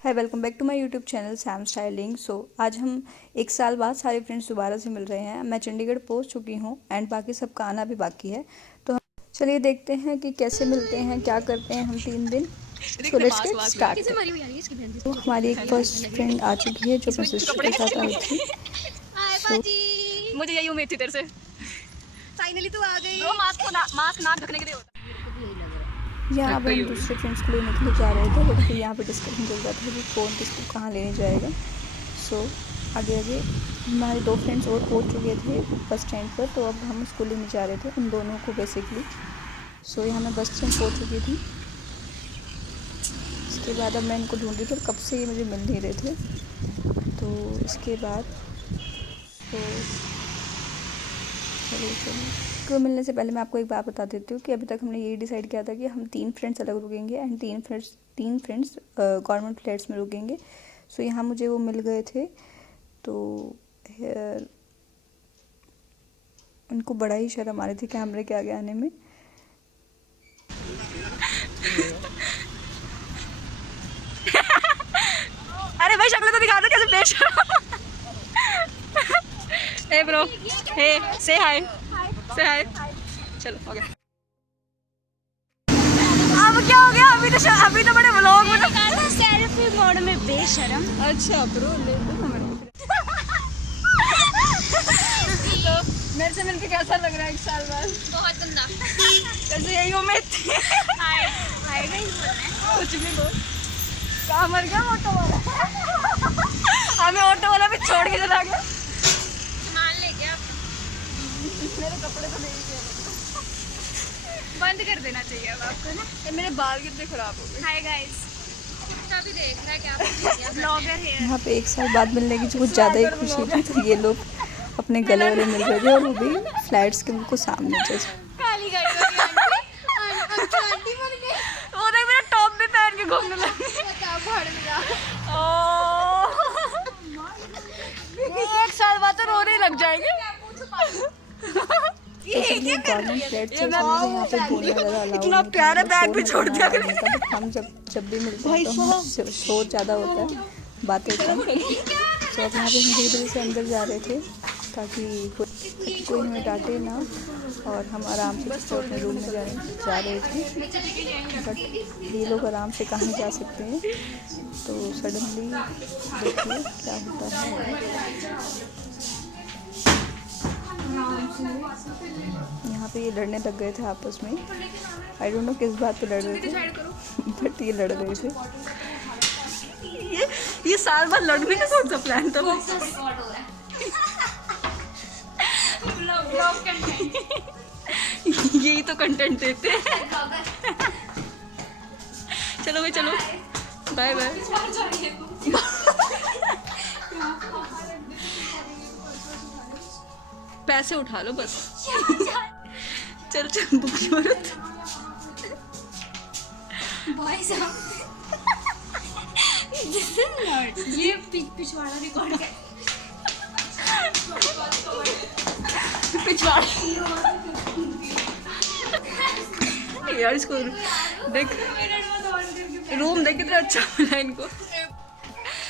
Hi, welcome back to my YouTube channel Sam styling. आज हम एक साल बाद सारे फ्रेंड्स दोबारा से मिल रहे हैं। मैं चंडीगढ़ पहुंच चुकी हूं एंड बाकी सबका आना भी बाकी है। तो हम चलिए देखते हैं कि कैसे मिलते हैं, क्या करते हैं हम 3 दिन। So let's get start. तो हमारी एक फर्स्ट फ्रेंड आ चुकी है जो अपने सिस्टर के साथ आई थी। सो मुझे यही उम्मीद थी तेरे से। फाइनली तू आ गई। ब्रो मास्क नाक ढकने के लिए होता यहाँ पर हम दूसरे फ्रेंड्स को लेने के लिए जा रहे थे, बट फिर यहाँ पर डिस्कशन चल रहा था कि कौन किसको कहाँ लेने जाएगा। सो आगे आगे हमारे 2 फ्रेंड्स और पहुँच चुके थे बस स्टैंड पर, तो अब हम उसको लेने जा रहे थे उन दोनों को बेसिकली। सो यहाँ मैं बस स्टैंड पहुँच चुकी थी। इसके बाद अब मैं इनको ढूंढ रही थी और कब से ये मुझे मिल नहीं रहे थे। तो इसके बाद तो चलो मिलने से पहले मैं आपको एक बात बता देती हूँ कि अभी तक हमने ये डिसाइड किया था कि हम 3 फ्रेंड्स अलग रुकेंगे एंड 3 फ्रेंड्स गवर्नमेंट फ्लैट्स में रुकेंगे। सो यहाँ मुझे वो मिल गए थे, तो उनको बड़ा ही शर्म आ रही थी कैमरे के आगे आने में। अरे भाई शक्ल तो दिखा दो कैसे बेशर्म। हे ब्रो, हे से हाय चलो हो गया। अब क्या हो गया? अभी तो बड़े व्लॉग में तो सेल्फी मोड में बेशर्म। अच्छा ब्रो ले दो मेरे को। तो मेरे से मिलके कैसा लग रहा है 1 साल बाद? बहुत गंदा। कैसे यही उम्मीद थी। हाय गाइस बोलना है। कुछ भी बोल। कहाँ मर गया ऑटो वाला? हमें ऑटो वाला भी छोड़ के चला गया। सामान ले गया। मेरे कपड़े तो नहीं गए। बंद कर देना चाहिए अब आपको ना। ये मेरे बाल कितने खराब हो गए। हाय गाइस, अभी देख रहा है क्या ब्लॉगर है। यहाँ पे 1 साल बाद मिलने की कुछ ज़्यादा ही खुशी थी, तो ये लोग अपने गले वाले मिल रहे थे और वो भी फ्लैट्स के बिल्कुल सामने जैसे। काली गाड़ी वाली आंटी बन गई। वो देख मेरा टॉप भी पहन के घूमने लगी। बता भाड़ में जा। ये 1 साल बाद तो रोने लग जाएंगे। गवर्नमेंट फ्लैट से यहाँ पे बोलना ज़्यादा अलाउड इतना प्यारा बैग भी छोड़ दिया। हम जब भी मिलते हैं तो हम शोर ज़्यादा होता है, बातें कम। तो अब यहाँ पे हम धीरे से अंदर जा रहे थे ताकि कोई हमें डांटे ना, और हम आराम से किसी अपने रूम में जा रहे थे। बट ये लोग आराम से कहाँ जा सकते हैं, तो सडनली देखिए क्या होता है। यहाँ पे ये लड़ने लग गए थे आपस में। आई डोंट नो किस बात पे लड़ रहे थे, बट ये लड़ रहे थे। ये साल बाद लड़ने का कौन सा प्लान था? यही तो कंटेंट देते हैं। चलो भाई चलो, बाय बाय। पैसे उठा लो बस। चल चल बुक बॉयज ये पिछवाड़ा रिकॉर्ड कर। पिछवाड़ा यार, इसको देख, रूम देख कितना अच्छा मिला इनको।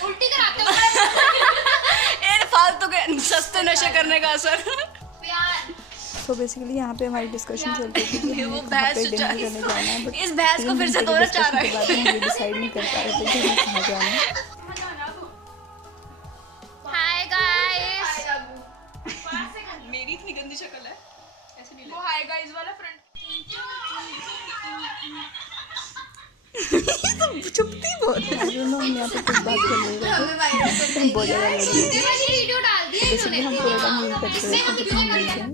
उल्टी कराते फालतू के सस्ते नशे करने का असर। तो बेसिकली यहाँ पे हमारी डिस्कशन चल रही थी कि वो हमें कहाँ पे भैंस डिनर करने जाना है, बट इस भैंस को फिर से तोड़ना चाह रहा है। बाद में हम ये डिसाइड नहीं कर पा रहे थे कि हमें कहाँ जाना है। Hi guys. मेरी इतनी गंदी शक्ल है, ऐसे नहीं। वो हाय गाइस वाला फ्रंट चुपती बहुत है। हम यहाँ पे कुछ बात कर रहे थे, बहुत ज़्यादा लड़ रहे थे। वीडियो डाल दिया बेसिकली हम पूरा टाइम यही करते रहे थे जब हम मिलते हैं।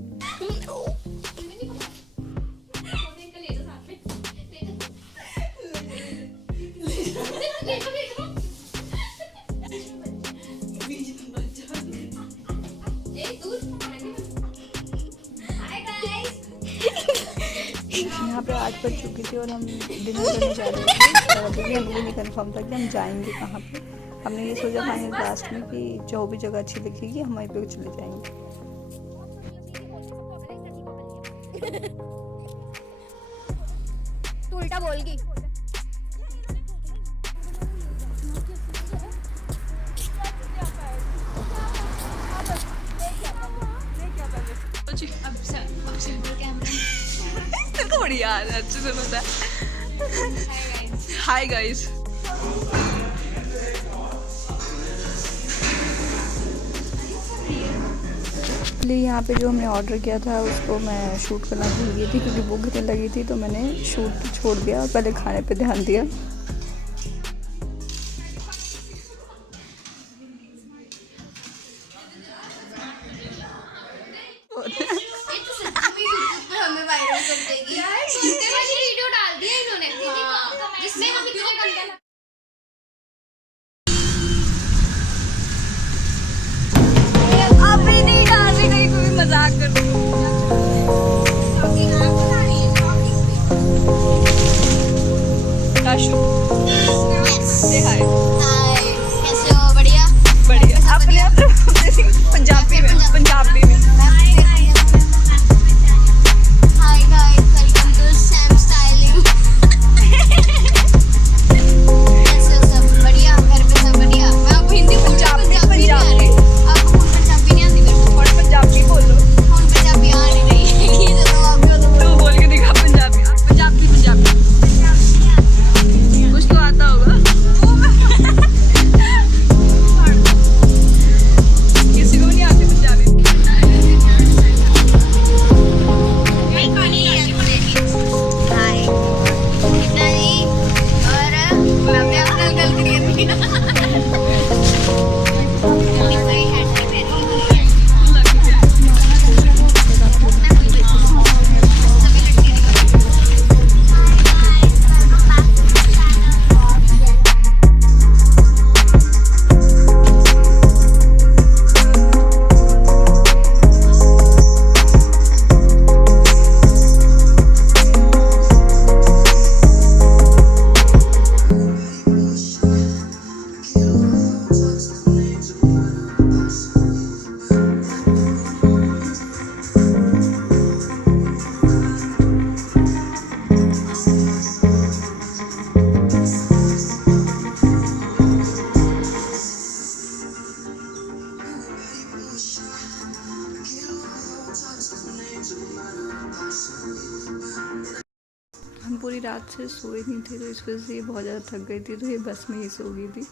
यहाँ पे 8 बज चुकी थी और हम डिनर करने जा रहे थे, और अभी भी हमें नहीं कंफर्म था कि हम जाएंगे कहाँ पे। हमने ये सोचा फाइनल लास्ट में कि जो भी जगह अच्छी दिखेगी हम वहीं पे चले जाएंगे। तू उल्टा बोल गई। यार अच्छे से पता है। Hi guys. इसलिए यहाँ पे जो हमने ऑर्डर किया था उसको मैं शूट करना भूल गई थी क्योंकि भूख इतनी लगी थी, तो मैंने शूट छोड़ दिया और पहले खाने पे ध्यान दिया। वीडियो डाल दिया इन्होंने जिसमें हम इतने कंटेंट अभी नहीं डाल रही, कहीं कोई मजाक कर रही काशु से हाय। कैसे हो? बढ़िया बढ़िया। अपने आप पंजाबी में hi guys, welcome to Sam styling. कैसे हो सब? बढ़िया। घर पे सब बढ़िया? मैं आपको हिंदी पंजाबी नहीं आती, आपको पंजाबी नहीं आती मेरे को। और पंजाबी बोलो। कौन पंजाबी आ नहीं रही ये तो आप बोलो। तू बोल के दिखा पंजाबी। कुछ तो आता होगा। किसी को नहीं आती पंजाबी। हाय कितना जी? और मैं अपने आप कल करिए हम पूरी रात से सोए नहीं थे, तो इस वजह से ये बहुत ज़्यादा थक गई थी, तो ये बस में ही सो गई थी।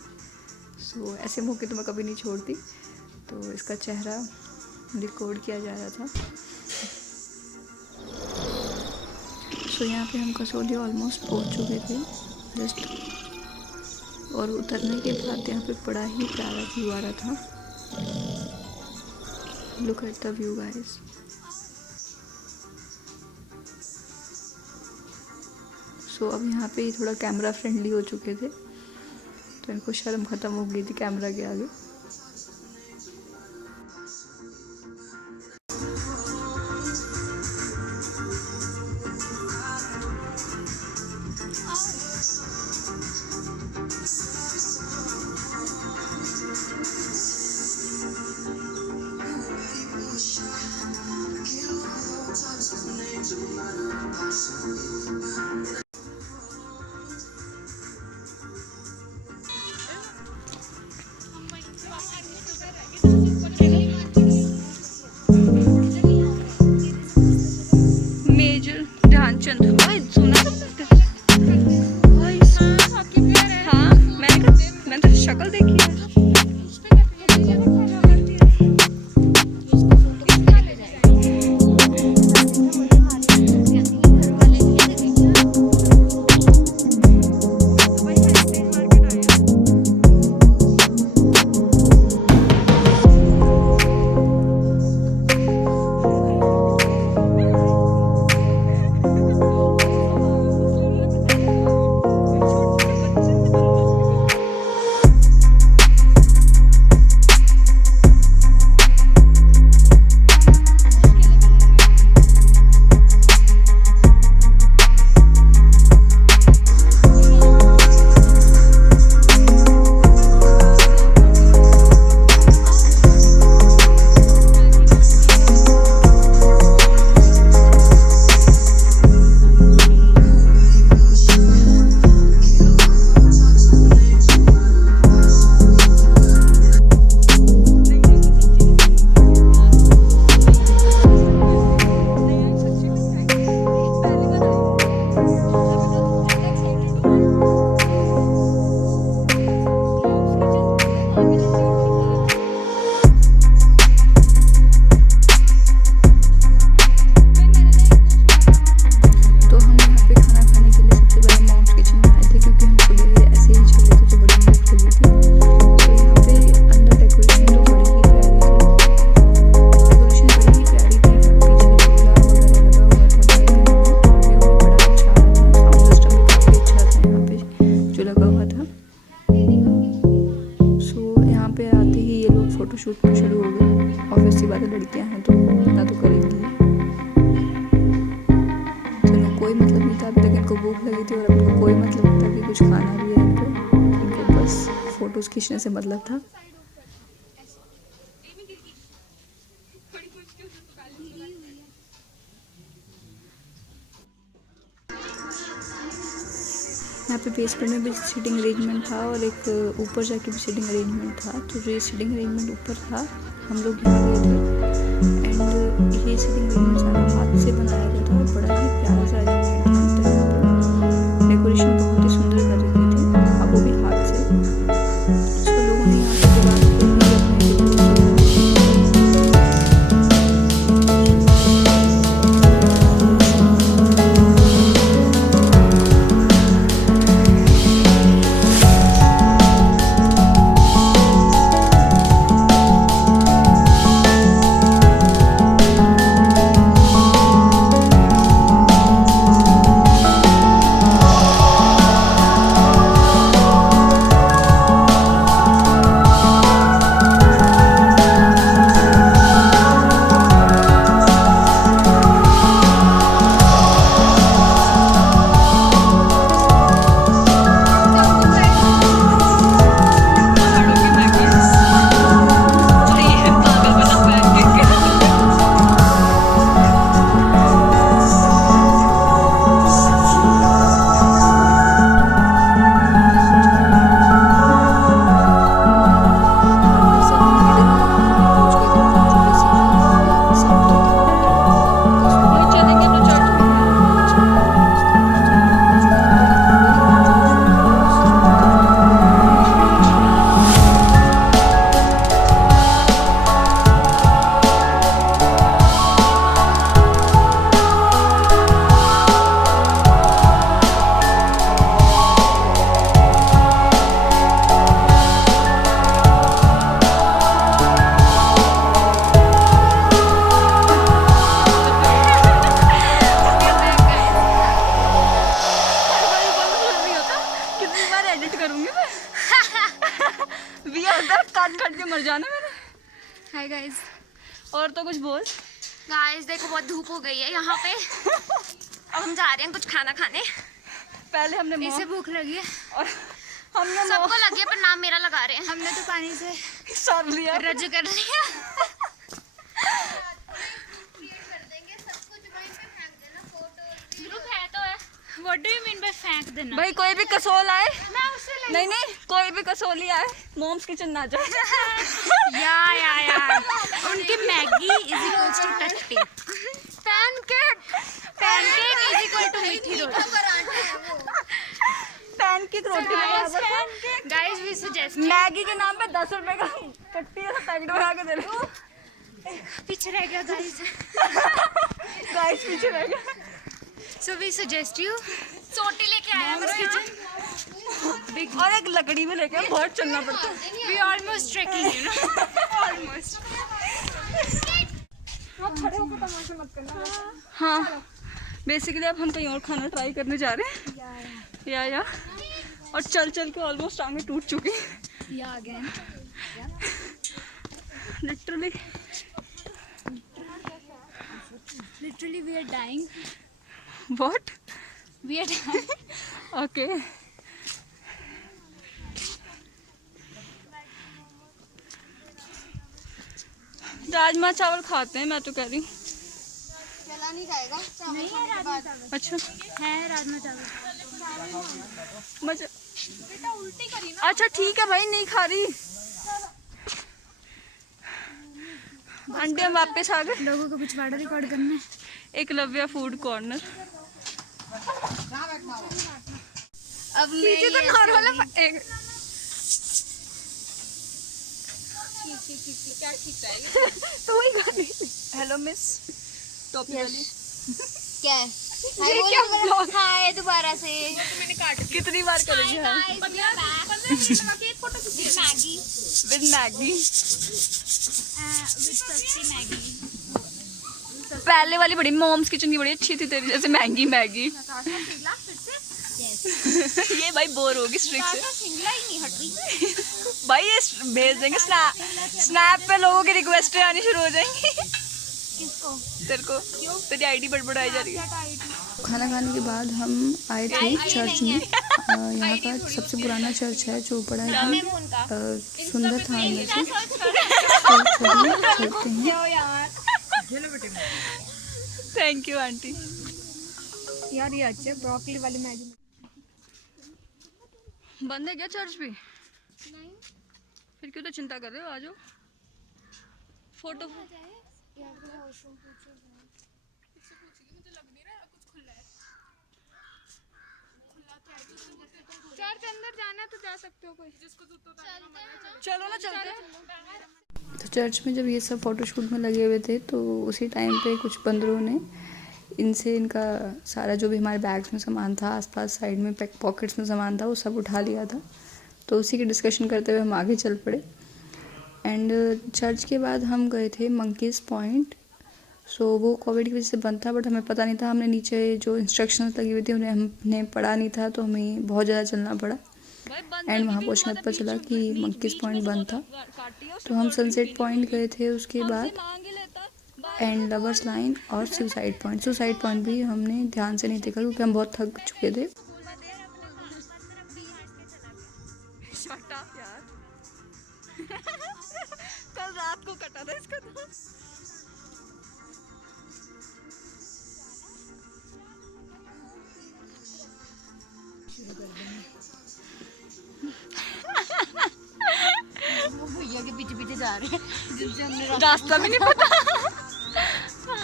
सो ऐसे मौके तो मैं कभी नहीं छोड़ती, तो इसका चेहरा रिकॉर्ड किया जा रहा था। सो यहाँ पे हम कसौली ऑलमोस्ट पहुँच चुके थे जस्ट, और उतरने के बाद यहाँ पे बड़ा ही प्यारा व्यू आ रहा था। Look at the view guys. So अब यहाँ पे थोड़ा कैमरा फ्रेंडली हो चुके थे, तो इनको शर्म ख़त्म हो गई थी कैमरा के आगे। मेजर ध्यानचंद। भाई सुना भाई। हाँ मैंने तो शक्ल देखी है। फ़ोटोशूट में शुरू हो गए। ऑब्वियस सी बात है, लड़कियाँ हैं तो इतना तो करेंगी। चलो कोई मतलब नहीं था, अभी तक इनको भूख लगी थी और अब इनको कोई मतलब नहीं था कि कुछ खाना भी है इनको बस फ़ोटोज़ खींचने से मतलब था। यहाँ पे बेसमेंट में भी सीटिंग अरेंजमेंट था और एक ऊपर जाके भी सीटिंग अरेंजमेंट था। तो जो ये सीटिंग अरेंजमेंट ऊपर था, हम लोग यहाँ गए थे एंड ये सीटिंग अरेंजमेंट सारा हाथ से बनाया गया था और बड़ा ही प्यारा सा अरेंजमेंट था। यहाँ पे डेकोरेशन बहुत ही सुंदर कर रखे थे, अब वो भी हाथ से। तो लोगों ने यहाँ पे रात को भी मर जाना मैंने। Hi guys. और तो कुछ बोल। गाइस देखो बहुत धूप हो गई है यहाँ पे। अब हम जा रहे हैं कुछ खाना खाने। पहले हमने इसे भूख लगी है और हमने सबको लगी है पर नाम मेरा लगा रहे हैं। हमने तो पानी से सर लिया, रज्जू कर लिया। ग्रुप है तो है। What do you mean by फेंक देना? भाई कोई भी कसोल आए, मैं उससे नहीं नहीं कोई भी कसोली आए मॉम्स किचन ना जाए। या उनकी मैगी इज इक्वल टू टट्टी, पैनकेक इज इक्वल टू मीठी रोटी। पैनकेक रोटी गाइस वी सजेस्ट मैगी के नाम पे 10 रुपए का टट्टी ऐसा पैकेट बना के दे रहे हो। पीछे रह गया गाइस। गाइस पीछे रह गया। सो वी सजेस्ट यू सोटी लेके आया बिग और एक लकड़ी में लेके बहुत चलना पड़ता है। We almost trekking you know almost. हाँ बेसिकली अब हम कहीं और खाना ट्राई करने जा रहे हैं या और चल चल के ऑलमोस्ट टांगे टूट चुकी या again literally we are dying. What we are dying. Okay rajma चावल खाते हैं, मैं तो कह रही हूँ। चला नहीं जाएगा नहीं है राजमा चावल। अच्छा है राजमा चावल। मजा बेटा उल्टी करी ना। अच्छा ठीक है भाई नहीं खा रही। अंडे हम वापस आ गए। लोगों को कुछ वाड़ा रिकॉर्ड करना है। Eklavya food corner. अब नीचे तो नॉर्मल है। क्या ठीक रहेगा तो वही गाड़ी। हेलो मिस टॉपिक वाली क्या है? ये क्या ब्लॉग हाय दोबारा से मैंने काट कितनी बार करेंगे हां मैगी विद मैगी विद सस्ती मैगी। पहले वाली बड़ी मॉम्स किचन की बड़ी अच्छी थी, तेरी जैसे महंगी मैगी। ये भाई बोर होगी स्ट्रिक से। सिंगला ही नहीं हट रही। भाई ये भेज देंगे स्नैप पे, लोगों की रिक्वेस्टें आनी शुरू हो जाएंगी। किसको? तेरे को तेरी आईडी बड़बड़ाई जा रही है। खाना खाने के बाद हम आए थे चर्च में। यहाँ का सबसे पुराना चर्च है जो बड़ा ही सुंदर था अंदर से। चलते हैं। Thank you aunty. यार ये अच्छे ब्रोकली वाली मैगी। बंद है क्या चर्च भी? नहीं फिर क्यों तो चिंता कर रहे हो? आ जाओ फोटो। चर्च अंदर जाना है तो जा सकते हो, कोई चलो ना चलते हैं। तो चर्च में जब ये सब फोटोशूट में लगे हुए थे तो उसी टाइम पे कुछ बंदरों ने इनसे इनका सारा जो भी हमारे बैग्स में सामान था, आसपास साइड में पॉकेट्स में सामान था, वो सब उठा लिया था। तो उसी की डिस्कशन करते हुए हम आगे चल पड़े। एंड चर्च के बाद हम गए थे मंकीज़ पॉइंट। सो वो कोविड की वजह से बंद था, बट हमें पता नहीं था। हमने नीचे जो इंस्ट्रक्शंस लगी हुई थी उन्हें हमने पढ़ा नहीं था, तो हमें बहुत ज़्यादा चलना पड़ा। एंड वहाँ पहुँचने पता चला कि मंकीज़ पॉइंट बंद था। तो हम सनसेट पॉइंट गए थे उसके बाद, एंड लवर्स लाइन और सुसाइड पॉइंट। सुसाइड पॉइंट भी हमने ध्यान से नहीं देखा क्योंकि हम बहुत थक चुके थे। कल रात को कटा था इसका तो। भैया के पीछे पीछे जा रहे हैं जिनसे हमने रास्ता भी नहीं पता।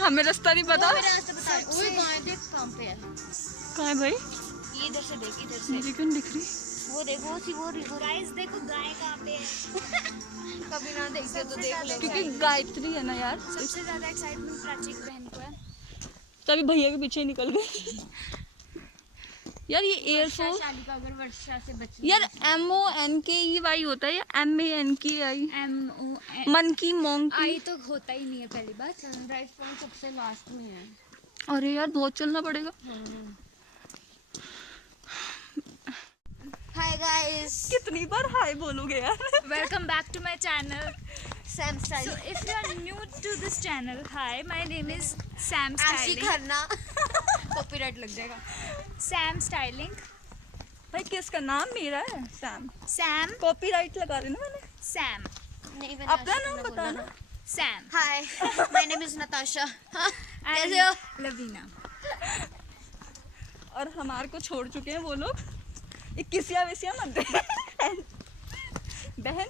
हमें रास्ता नहीं पता। रास्ता बता रहे। ओए गाय देख कहां पे है। कहाँ है भाई? ये इधर से देख, इधर से। मुझे क्यों नहीं दिख रही? वो देखो वो गाइस देखो गाय कहां पे है। कभी ना देखते तो देख लो। क्योंकि गायत्री है ना यार। सबसे ज्यादा एक्साइटमेंट प्राची की बहन को है। तभी भैया के पीछे निकल गए। यार ये एयरफोर्स शालिका अगर वर्षा से बच यार MONKEY होता है या MANKI? MO मन की मोंग आई तो होता ही नहीं है। पहली बात सनराइज पॉइंट सबसे लास्ट में है। अरे यार बहुत चलना पड़ेगा। हाय गाइस, कितनी बार हाय बोलोगे यार? Welcome back to my channel Sam style. So if you are new to this channel, hi my name is Sam styling. करना कॉपीराइट लग जाएगा। Sam styling. भाई किसका नाम? मेरा है सैम। सैम कॉपीराइट लगा रहे ना मैंने। सैम नहीं, अपना नाम बताना। Sam. Hi my name is Natasha. कैसे हो? लवीना। और हमारे को छोड़ चुके हैं वो लोग। 21 विसिया मत दे बहन।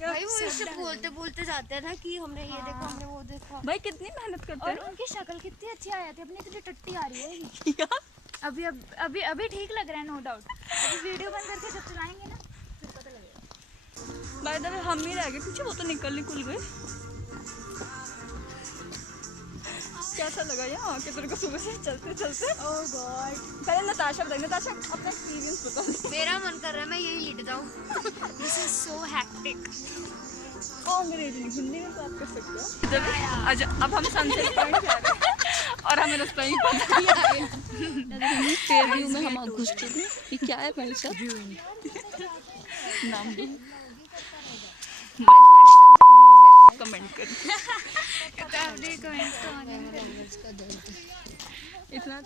भाई वो इससे बोलते बोलते जाते हैं ना कि हमने ये देखा, हमने वो देखा। भाई कितनी मेहनत करते और हैं। उनकी शक्ल कितनी अच्छी आ जाती है। अपनी इतनी टट्टी आ रही है यार अभी अभी अभी ठीक लग रहा है, नो डाउट। अभी वीडियो बंद करके जब चलाएंगे ना फिर पता लगेगा। बाय द वे हम ही रह गए पीछे, वो तो निकल गए। कैसा लगा यहाँ आके तेरे को सुबह से चलते चलते? ओह गॉड। पहले नताशा बताइए। नताशा अपना एक्सपीरियंस बता। मेरा मन कर रहा है मैं यही लेट जाऊँ। This is so hectic. अंग्रेजी में, हिंदी में बात कर सकते हो। अब हम सनसेट पॉइंट जा रहे हैं और हमें रास्ता ही पता नहीं है। फेयर व्यू में हम घुस चुके हैं। ये क्या है भाई साहब? नाम भी कमेंट कर इतना।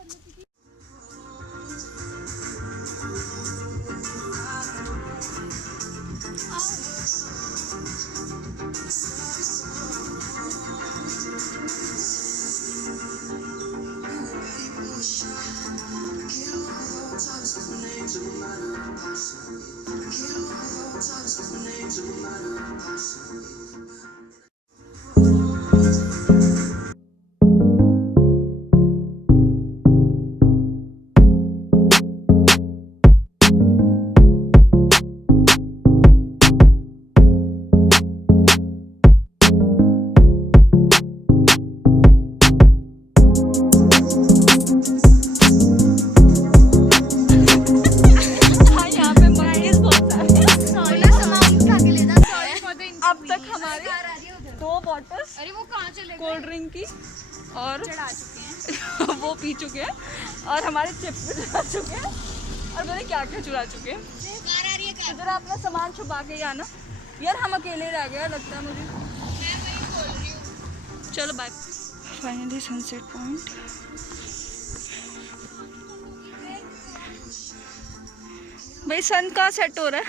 अरे वो कहाँ चले गए? कोल्ड ड्रिंक की और चढ़ा चुके हैं। वो पी चुके हैं और हमारे चिप्स भी चढ़ा चुके हैं। और मैंने क्या क्या चुरा चुके हैं। इधर अपना सामान छुपा के ही आना यार, हम अकेले रह गए लगता है मुझे। चलो बाय। Finally sunset point. भाई सन कहाँ सेट हो रहा है?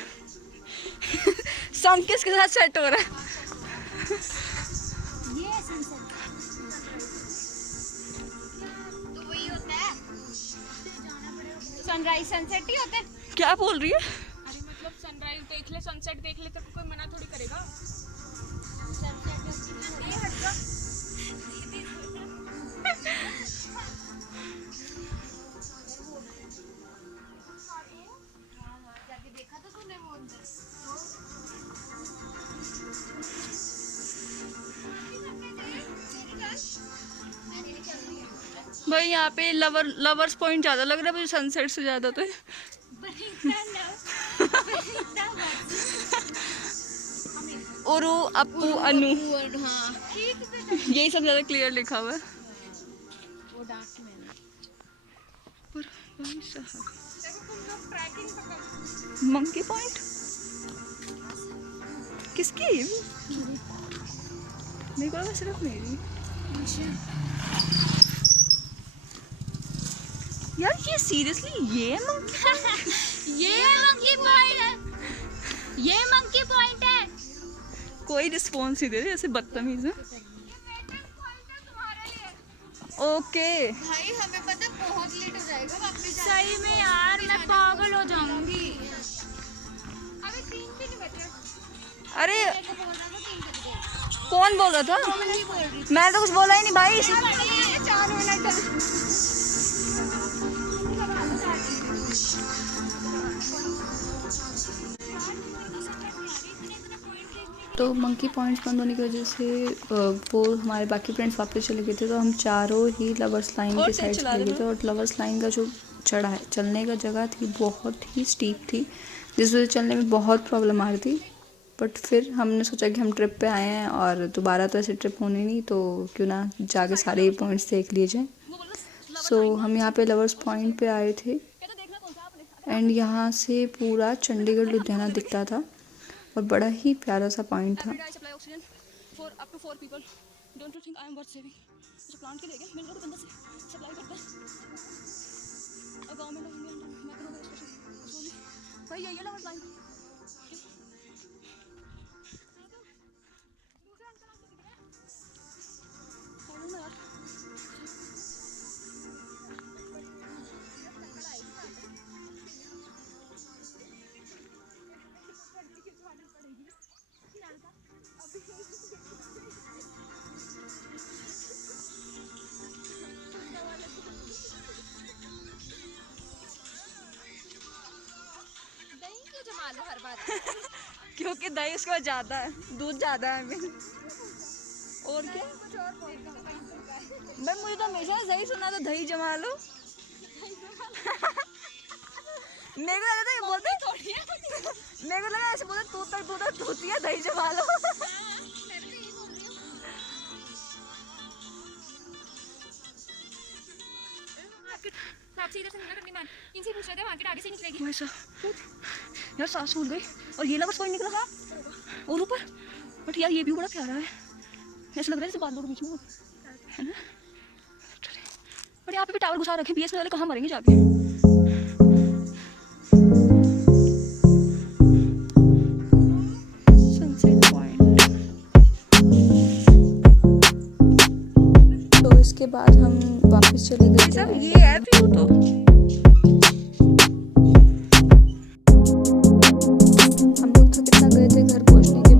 सन किसके साथ सेट हो रहा है? सनराइज सनसेट ही होता है। क्या बोल रही है? अरे मतलब सनराइज देख ले, सनसेट देख ले, तो कोई मना थोड़ी करेगा। देखा तो तूने वो अंदर भाई यहाँ पे लवर्स पॉइंट ज़्यादा लग रहा है मुझे सनसेट से ज़्यादा तो। ओरू अप्पू अनु, यही सब ज़्यादा क्लियर लिखा हुआ है। वो डार्क में पर भाई साहब मंकी पॉइंट किसकी? मेरे को लगा सिर्फ मेरी। यार ये सीरियसली ये मंकी पॉइंट है, ये मंकी पॉइंट है। कोई रिस्पॉन्स नहीं दे रहे, ऐसे बदतमीज है। ओके भाई हमें पता बहुत लेट हो जाएगा वापस। सही में यार मैं पागल हो जाऊंगी। अबे 3 बजे। अरे कौन बोल रहा था? मैं तो कुछ बोला ही नहीं भाई। 4 मिनट। तो मंकी पॉइंट्स बंद होने की वजह से वो हमारे बाकी फ्रेंड्स वापस चले गए थे, तो हम चारों ही लवर्स लाइन के साइड चले गए थे। और लवर्स लाइन का जो चलने का जगह थी बहुत ही स्टीप थी, जिस वजह से चलने में बहुत प्रॉब्लम आ रही थी। बट फिर हमने सोचा कि हम ट्रिप पे आए हैं और दोबारा तो ऐसे ट्रिप होनी नहीं, तो क्यों ना जाके सारे पॉइंट्स देख लिए जाएँ। सो हम यहाँ पे लवर्स पॉइंट पे आए थे एंड यहाँ से पूरा चंडीगढ़ लुधियाना दिखता था और बड़ा ही प्यारा सा पॉइंट था। क्योंकि दही उसके बाद ज़्यादा है, दूध ज़्यादा है अभी। और क्या भाई, मुझे तो हमेशा दही सुना तो दही जमा लो। मेरे को लगा था ये बोलते थोड़ी है। मेरे को लगा ऐसे बोलते तू तक तूती है, दही जमा लो। आपसे इधर से मना करनी मान, इनसे पूछ रहे थे मार्केट आगे से निकलेगी। वैसा यार सांस फूल गई और ये लवर्स पॉइंट निकला था और ऊपर। बट यार ये भी बड़ा प्यारा है, ऐसा लग रहा है जैसे बादलों के बीच में है ना। बट यहाँ पे भी टावर घुसा रखे, बीएसएनएल वाले कहाँ मरेंगे जाके। Sunset point. तो इसके बाद हम वापस चले गए थे। ये है व्यू तो। हम लोग तो कितना गए थे घर पहुँचने के